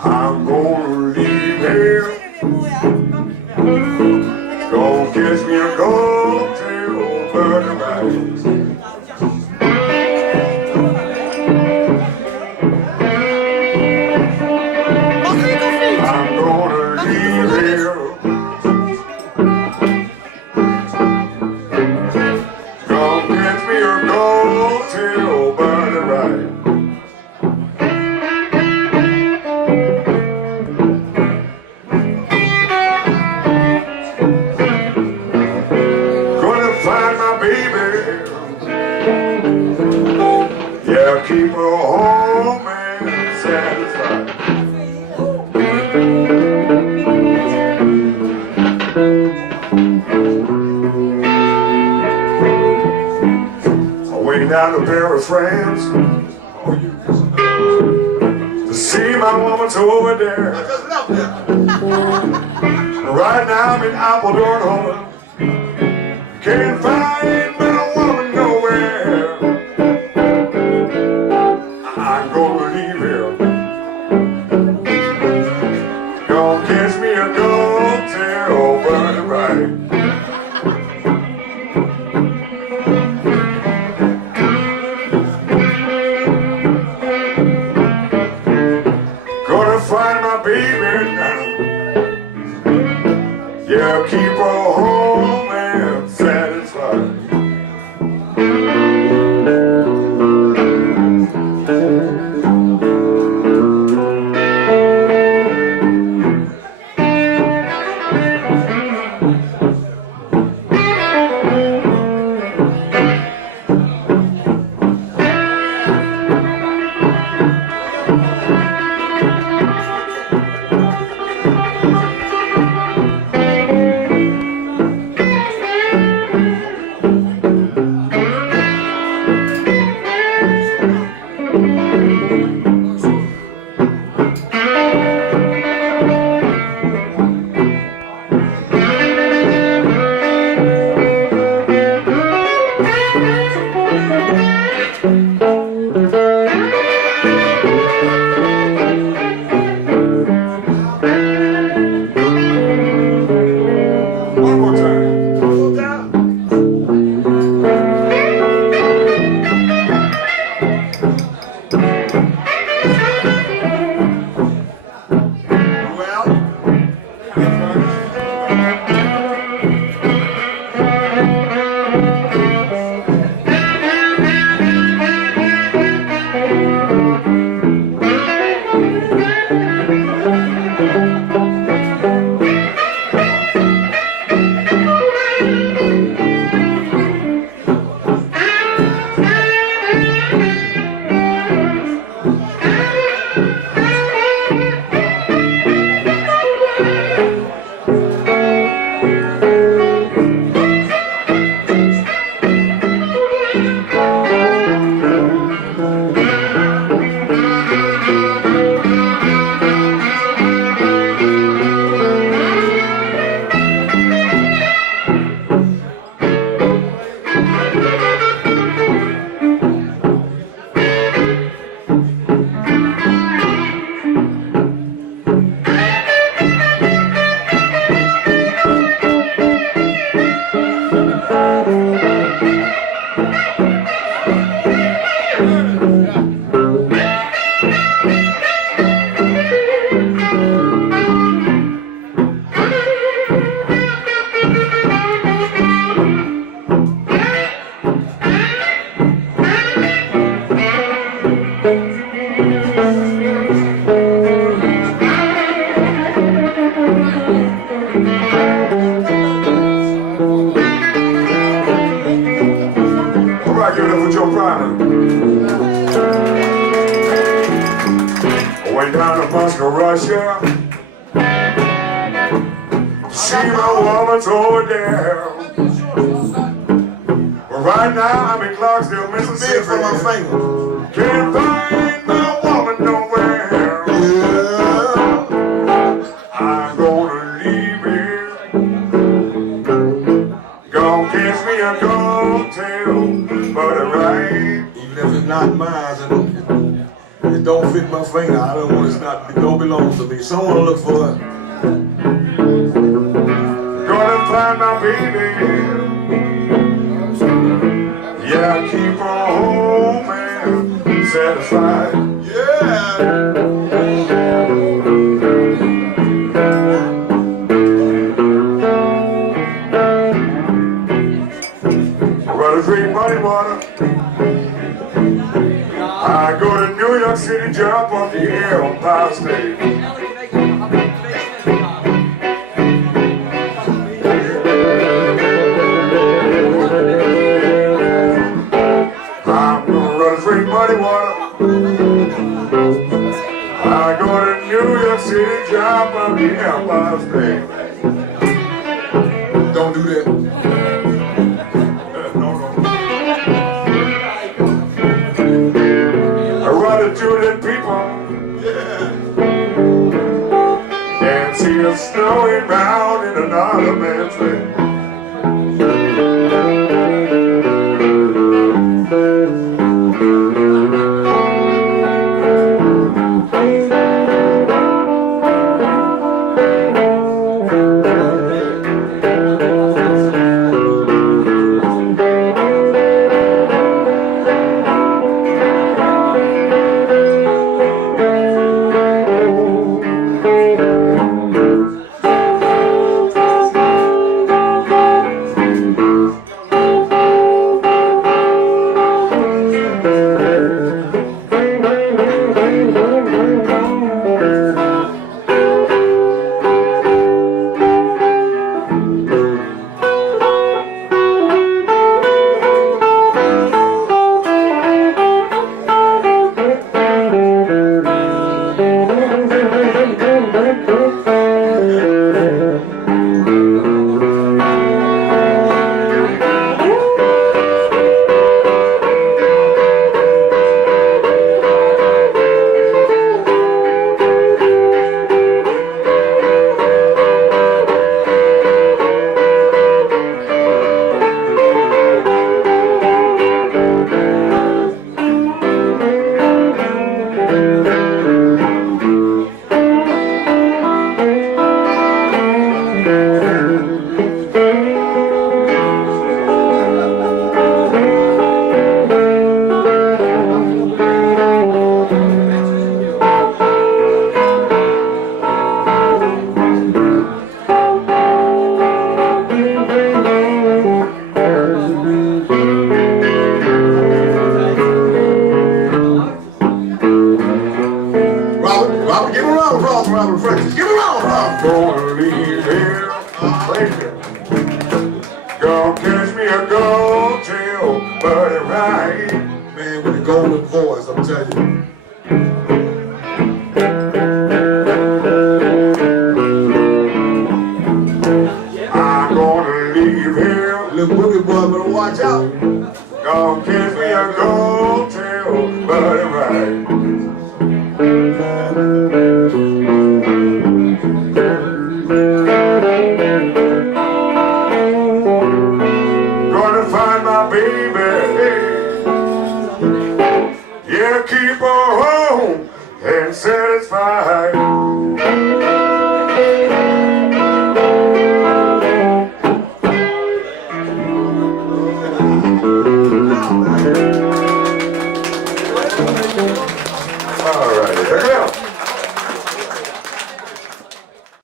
I'm gonna leave here. Don't catch me a cocktail burger rice. I'm gonna leave here. Don't catch me a cocktail burger rice. Yeah, keep her home and satisfied. I went down to Paris, France to see my woman over there. Right now I'm in Apeldoorn, Holland. Can't find my woman nowhere. I'm gonna leave here. Don't catch me a cocktail burning right. Gonna find my baby now. Yeah, keep her home and satisfied. Went down to Moscow, Russia. See my woman's over there. But right now I'm in Clarksville, Mississippi. For my finger. Can't find my woman nowhere. I'm gonna leave here. Gonna kiss me a cocktail, but it right. if it's not mine and it don't fit my finger, I don't want it don't belong to me. Someone will look for it. Gonna find my baby. Yeah, keep her home and satisfied. Yeah. Well, drink muddy water. I go to New York City, jump off the Empire State. I'm gonna run a drink muddy water. I go to New York City, jump off the Empire State. Don't do that. Tulip people, yeah, and see us snowing round in another man's land. Robbert Fossen. Give it on, Robbert. Gonna leave here. Thank you. Gonna catch me a gold tail, buddy, right? Man, with the golden voice, I'm telling you. I'm gonna leave here. Little boogie boy, better watch out. Gonna catch me a gold tail, buddy, right? Gonna find my baby. Yeah, keep her home and satisfied.